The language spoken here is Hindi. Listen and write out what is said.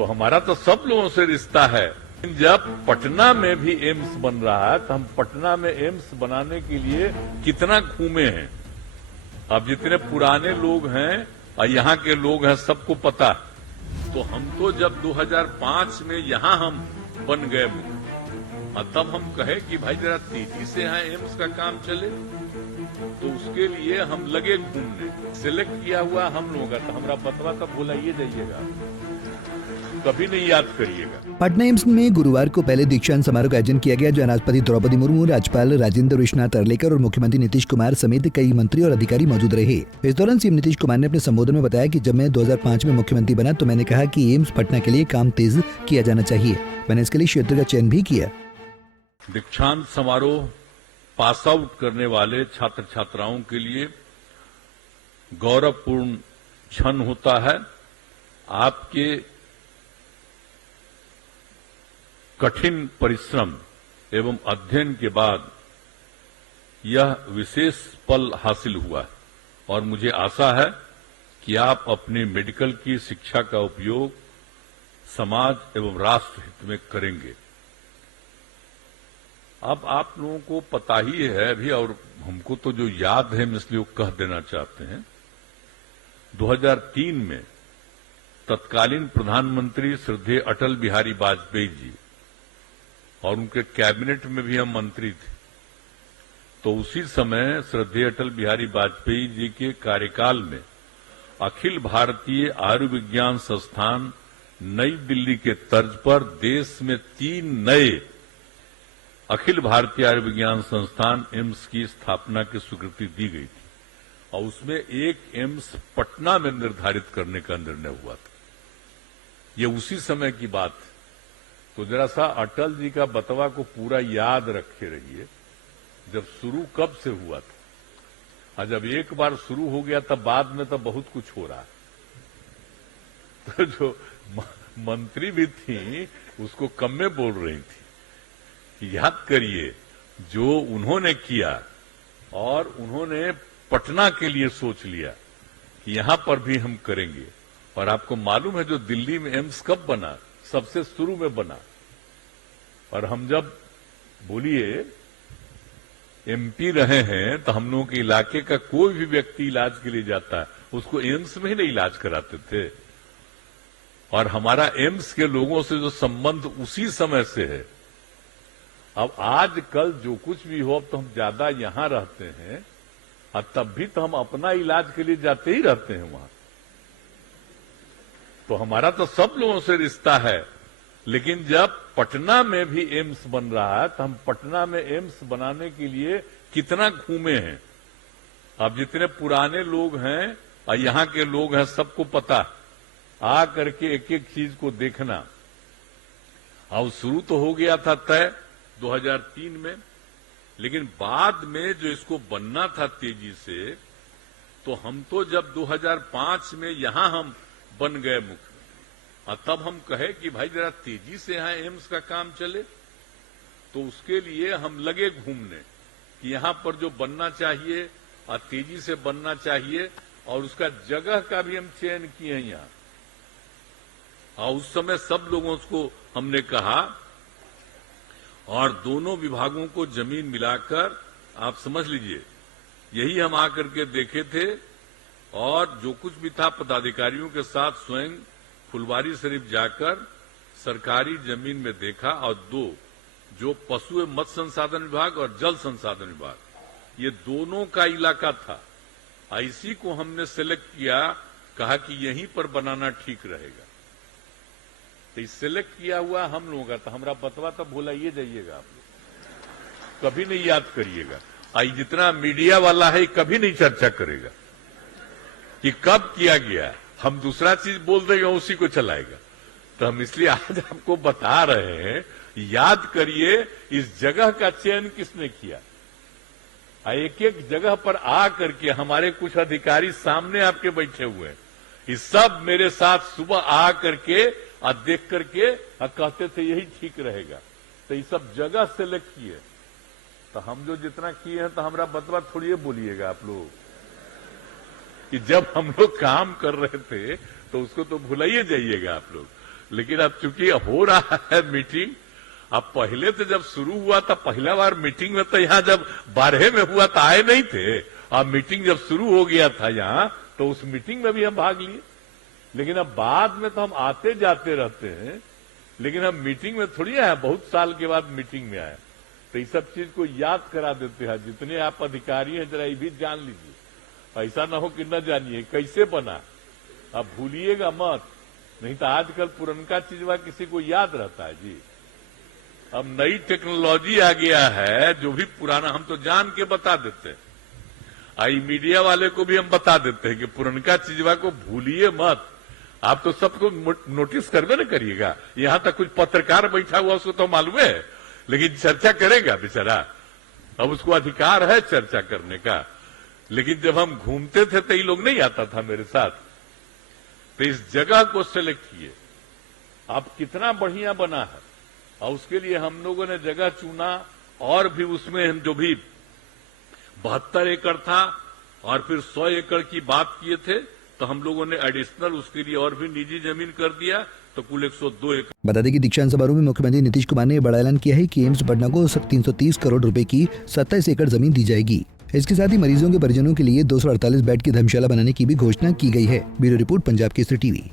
तो हमारा तो सब लोगों से रिश्ता है। जब पटना में भी एम्स बन रहा है तो हम पटना में एम्स बनाने के लिए कितना घूमे हैं। अब जितने पुराने लोग हैं और यहाँ के लोग हैं सबको पता है। तो हम तो जब 2005 में यहाँ हम बन गए और तब हम कहे कि भाई जरा तेजी से यहाँ एम्स का काम चले, तो उसके लिए हम लगे घूमने। सिलेक्ट किया हुआ हम लोगों का, तो हमारा बतवा तब भुलाइए जाइएगा, कभी नहीं याद करिएगा। पटना एम्स में गुरुवार को पहले दीक्षांत समारोह का आयोजन किया गया, जहां राष्ट्रपति द्रौपदी मुर्मू, राज्यपाल राजेंद्र विश्वनाथ अर्लेकर और मुख्यमंत्री नीतीश कुमार समेत कई मंत्री और अधिकारी मौजूद रहे। इस दौरान सीएम नीतीश कुमार ने अपने संबोधन में बताया कि जब मैं 2005 में मुख्यमंत्री बना तो मैंने कहा कि एम्स पटना के लिए काम तेज किया जाना चाहिए। मैंने इसके लिए क्षेत्र का चयन भी किया। दीक्षांत समारोह पास आउट करने वाले छात्र छात्राओं के लिए गौरवपूर्ण क्षण होता है। आपके कठिन परिश्रम एवं अध्ययन के बाद यह विशेष पल हासिल हुआ और मुझे आशा है कि आप अपने मेडिकल की शिक्षा का उपयोग समाज एवं राष्ट्र हित में करेंगे। अब आप लोगों को पता ही है अभी, और हमको तो जो याद है हम इसलिए कह देना चाहते हैं। 2003 में तत्कालीन प्रधानमंत्री श्रद्धेय अटल बिहारी वाजपेयी जी और उनके कैबिनेट में भी हम मंत्री थे, तो उसी समय श्रद्धेय अटल बिहारी वाजपेयी जी के कार्यकाल में अखिल भारतीय आयुर्विज्ञान संस्थान नई दिल्ली के तर्ज पर देश में 3 नए अखिल भारतीय आयुर्विज्ञान संस्थान एम्स की स्थापना की स्वीकृति दी गई थी और उसमें एक एम्स पटना में निर्धारित करने का निर्णय हुआ था। ये उसी समय की बात है। तो जरा सा अटल जी का बतवा को पूरा याद रखे रहिए, जब शुरू कब से हुआ था। और जब एक बार शुरू हो गया तब बाद में तो बहुत कुछ हो रहा है। तो जो मंत्री भी थी उसको कम में बोल रही थी कि याद करिए जो उन्होंने किया, और उन्होंने पटना के लिए सोच लिया कि यहां पर भी हम करेंगे। और आपको मालूम है जो दिल्ली में एम्स कब बना, सबसे शुरू में बना। और हम जब बोलिए एमपी रहे हैं तो हम लोगों के इलाके का कोई भी व्यक्ति इलाज के लिए जाता है उसको एम्स में ही नहीं इलाज कराते थे। और हमारा एम्स के लोगों से जो संबंध उसी समय से है। अब आज कल जो कुछ भी हो, अब तो हम ज्यादा यहां रहते हैं और तब भी तो हम अपना इलाज के लिए जाते ही रहते हैं वहां। तो हमारा तो सब लोगों से रिश्ता है। लेकिन जब पटना में भी एम्स बन रहा है तो हम पटना में एम्स बनाने के लिए कितना घूमे हैं। अब जितने पुराने लोग हैं और यहाँ के लोग हैं सबको पता है। आ करके एक एक चीज को देखना। अब शुरू तो हो गया था तय 2003 में, लेकिन बाद में जो इसको बनना था तेजी से, तो हम तो जब 2005 में यहां हम बन गए मुख्य, और तब हम कहे कि भाई जरा तेजी से यहां एम्स का काम चले, तो उसके लिए हम लगे घूमने कि यहां पर जो बनना चाहिए और तेजी से बनना चाहिए, और उसका जगह का भी हम चयन किए हैं यहां। और उस समय सब लोगों को हमने कहा, और दोनों विभागों को जमीन मिलाकर आप समझ लीजिए यही हम आकर के देखे थे। और जो कुछ भी था पदाधिकारियों के साथ स्वयं फुलवारी शरीफ जाकर सरकारी जमीन में देखा। और 2 जो पशु एवं मत्स्य संसाधन विभाग और जल संसाधन विभाग, ये दोनों का इलाका था। इसी को हमने सेलेक्ट किया, कहा कि यहीं पर बनाना ठीक रहेगा। तो सिलेक्ट किया हुआ हम लोगों का, तो हमारा बतवा तो भुलाइए जाइएगा आप लोग, कभी नहीं याद करिएगा। आई जितना मीडिया वाला है कभी नहीं चर्चा करेगा कि कब किया गया। हम दूसरा चीज बोल देंगे उसी को चलाएगा। तो हम इसलिए आज आपको बता रहे हैं, याद करिए इस जगह का चयन किसने किया। एक एक जगह पर आ करके हमारे कुछ अधिकारी सामने आपके बैठे हुए हैं, ये सब मेरे साथ सुबह आ करके और देख करके कहते थे यही ठीक रहेगा। तो ये सब जगह सेलेक्ट किए। तो हम जो जितना किए हैं तो हमारा बतवा थोड़ी बोलिएगा आप लोग कि जब हम लोग काम कर रहे थे तो उसको तो भुलाइए जाइएगा आप लोग। लेकिन अब चूंकि हो रहा है मीटिंग, अब पहले तो जब शुरू हुआ था पहला बार मीटिंग में, तो यहाँ जब 12 में हुआ तो आए नहीं थे। अब मीटिंग जब शुरू हो गया था यहाँ, तो उस मीटिंग में भी हम भाग लिए। लेकिन अब बाद में तो हम आते जाते रहते हैं, लेकिन हम मीटिंग में थोड़ी आए, बहुत साल के बाद मीटिंग में आए। तो इस सब चीज को याद करा देते हैं। जितने आप अधिकारी हैं जरा ये भी जान लीजिए, ऐसा ना हो कि न जानिए कैसे बना। अब भूलिएगा मत, नहीं तो आजकल पुरनका चीजवा किसी को याद रहता है जी। अब नई टेक्नोलॉजी आ गया है, जो भी पुराना हम तो जान के बता देते हैं। आई मीडिया वाले को भी हम बता देते हैं कि पुरनका चीजवा को भूलिए मत। आप तो सबको नोटिस करवे न करिएगा। यहां तक कुछ पत्रकार बैठा हुआ, उसको तो मालूम है, लेकिन चर्चा करेगा बेचारा। अब उसको अधिकार है चर्चा करने का। लेकिन जब हम घूमते थे तो ये लोग नहीं आता था मेरे साथ। तो इस जगह को सेलेक्ट किए, अब कितना बढ़िया बना है। और उसके लिए हम लोगों ने जगह चुना, और भी उसमें हम जो भी 72 एकड़ था और फिर 100 एकड़ की बात किए थे, तो हम लोगों ने एडिशनल उसके लिए और भी निजी जमीन कर दिया, तो कुल 102 एकड़। बता दें कि दीक्षांत समारोह में मुख्यमंत्री नीतीश कुमार ने बड़ा ऐलान किया है कि एम्स पटना को 330 करोड़ रुपए की 27 एकड़ जमीन दी जाएगी। इसके साथ ही मरीजों के परिजनों के लिए 248 बेड की धर्मशाला बनाने की भी घोषणा की गई है। Bureau report, Punjab Kesari TV.